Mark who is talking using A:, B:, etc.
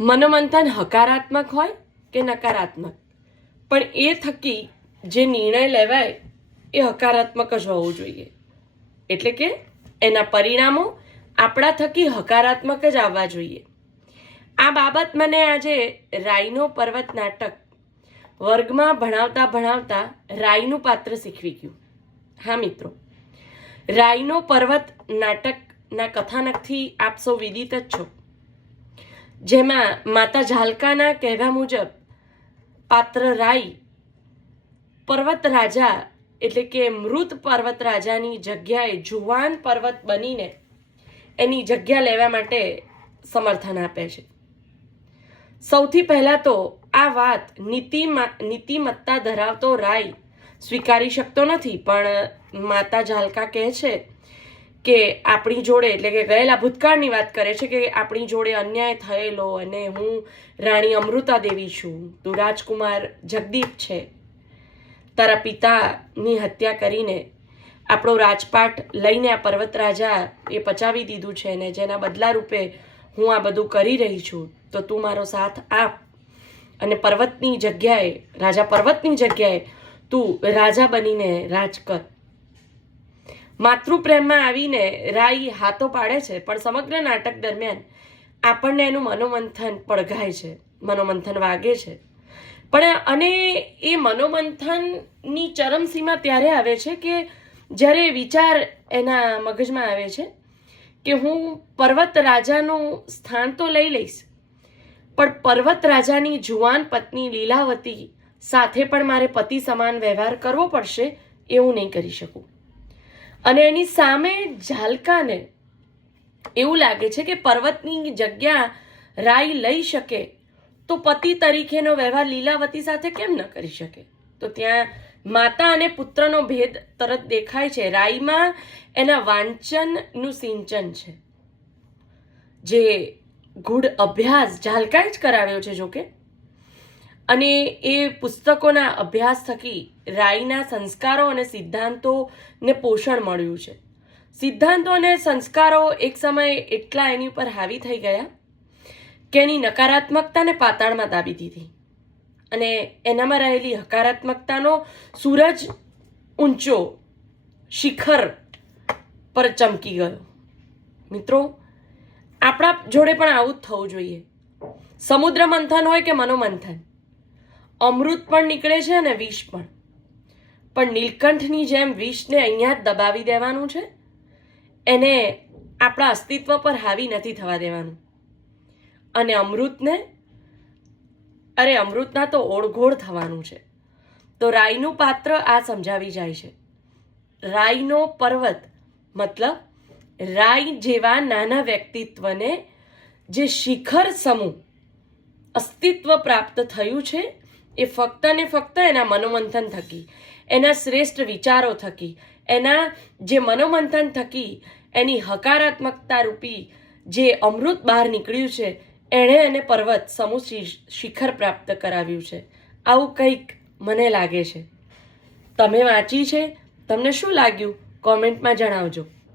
A: મનોમંથન હકારાત્મક હોય કે નકારાત્મક? પણ એ થકી જે નિર્ણય લેવાય, એ હકારાત્મક જ હોવું જોઈએ. એટલે કે એના પરિણામો આપણા થકી હકારાત્મક જ આવવા જોઈએ. આ બાબત મને આજે રાઈનો પર્વત નાટક વર્ગમાં ભણાવતા ભણાવતા રાઈનું પાત્ર શીખવી ગયું. હા, મિત્રો. રાઈનો પર્વત નાટકના કથાનકથી આપ સૌ વિદિત જ છો. જેમાં માતા ઝાલકાના કહેવા મુજબ પાત્ર રાઈ પર્વત રાજા એટલે કે મૃત પર્વત રાજાની જગ્યાએ જુવાન પર્વત બનીને એની જગ્યા લેવા માટે સમર્થન આપે છે. સૌથી પહેલાં તો આ વાત નીતિમાં નીતિમત્તા ધરાવતો રાય સ્વીકારી શકતો નથી, પણ માતા ઝાલકા કહે છે કે આપણી જોડે, એટલે કે ગયેલા ભૂતકાળની વાત કરે છે કે આપણી જોડે અન્યાય થયેલો અને હું રાણી અમૃતા દેવી છું. તું રાજકુમાર જગદીપ છે. તારા પિતાની હત્યા કરીને આપણો રાજપાટ લઈને આ પર્વત રાજા એ પચાવી દીધું છે ને જેના બદલા રૂપે હું આ બધું કરી રહી છું. તો તું મારો સાથ આપ. અને પર્વતની જગ્યાએ, રાજા પર્વતની જગ્યાએ તું રાજા બનીને રાજ કર. માતૃપ્રેમમાં આવીને રાઈ હાથો પાડે છે, પણ સમગ્ર નાટક દરમિયાન આપણને એનું મનોમંથન પડઘાય છે, મનોમંથન વાગે છે. પણ અને એ મનોમંથનની ચરમસીમા ત્યારે આવે છે કે જ્યારે વિચાર એના મગજમાં આવે છે કે હું પર્વત રાજાનું સ્થાન તો લઈ લઈશ, પણ પર્વત રાજાની જુવાન પત્ની લીલાવતી સાથે પણ મારે પતિ સમાન વ્યવહાર કરવો પડશે એવું નહીં કરી શકું. અને એની સામે ઝાલકાને એવું લાગે છે કે પર્વતની જગ્યા રાઈ લઈ શકે. તો પતિ તરીકેનો વ્યવહાર લીલાવતી સાથે કેમ ન કરી શકે? તો ત્યાં માતા અને પુત્રનો ભેદ તરત દેખાય છે. રાઈમાં એના વાંચનનું સિંચન છે. જે ગુઢ અભ્યાસ ઝાલકાએ જ કરાવ્યો છે, જોકે. અને એ પુસ્તકોના અભ્યાસ થકી રાઈના સંસ્કારો અને સિદ્ધાંતોને પોષણ મળ્યું છે. સિદ્ધાંતો અને સંસ્કારો એક સમયે એટલા એની ઉપર હાવી થઈ ગયા કે એની નકારાત્મકતાને પાતાળમાં દાબી દીધી. અને એનામાં રહેલી હકારાત્મકતાનો સૂરજ ઊંચો શિખર પર ચમકી ગયો. મિત્રો, આપણા જોડે પણ આવું જ થવું જોઈએ. સમુદ્ર મંથન હોય કે મનોમંથન અમૃત પણ નીકળે છે અને વિષ પણ. પણ નીલકંઠની જેમ વિષને અહીંયા જ દબાવી દેવાનું છે? એને આપણા અસ્તિત્વ પર હાવી નથી થવા દેવાનું. અને અમૃતને? અરે, અમૃતના તો ઓળઘોળ થવાનું છે. તો રાઈનું પાત્ર આ સમજાવી જાય છે. રાઈનો પર્વત, મતલબ રાઈ જેવા નાના વ્યક્તિત્વને જે શિખર સમૂહ અસ્તિત્વ પ્રાપ્ત થયું છે એ ફક્ત ને ફક્ત એના મનોમંથન થકી, એના શ્રેષ્ઠ વિચારો થકી, એના જે મનોમંથન થકી, એની હકારાત્મકતા રૂપી જે અમૃત બહાર નીકળ્યું છે, એણે એને પર્વત સમૂહ શિખર પ્રાપ્ત કરાવ્યું છે. આવું કંઈક મને લાગે છે. તમે વાંચી છે? તમને શું લાગ્યું? કોમેન્ટમાં જણાવજો.